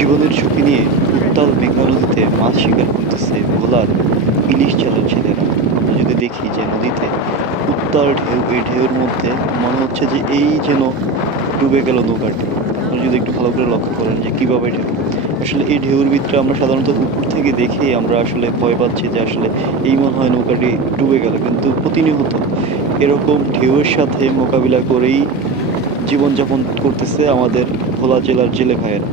জীবনের ঝুঁকি নিয়ে উত্তাল মেঘনা নদীতে মাছ শিকার করতেছে ভোলার ইলিশ জালের ছেলেরা। আমরা যদি দেখি যে নদীতে উত্তাল ঢেউ, এই ঢেউয়ের মধ্যে মনে হচ্ছে যে এই যেন ডুবে গেল নৌকাটি। আপনি যদি একটু ভালো করে লক্ষ্য করেন যে কিভাবে ঢেউ, আসলে এই ঢেউর ভিতরে আমরা সাধারণত উপর থেকে দেখে আমরা আসলে ভয় পাচ্ছি যে আসলে এই মনে হয় নৌকাটি ডুবে গেল, কিন্তু প্রতিনিয়ত এরকম ঢেউয়ের সাথে মোকাবিলা করেই জীবনযাপন করতেছে আমাদের ভোলা জেলার জেলে ভাইয়েরা।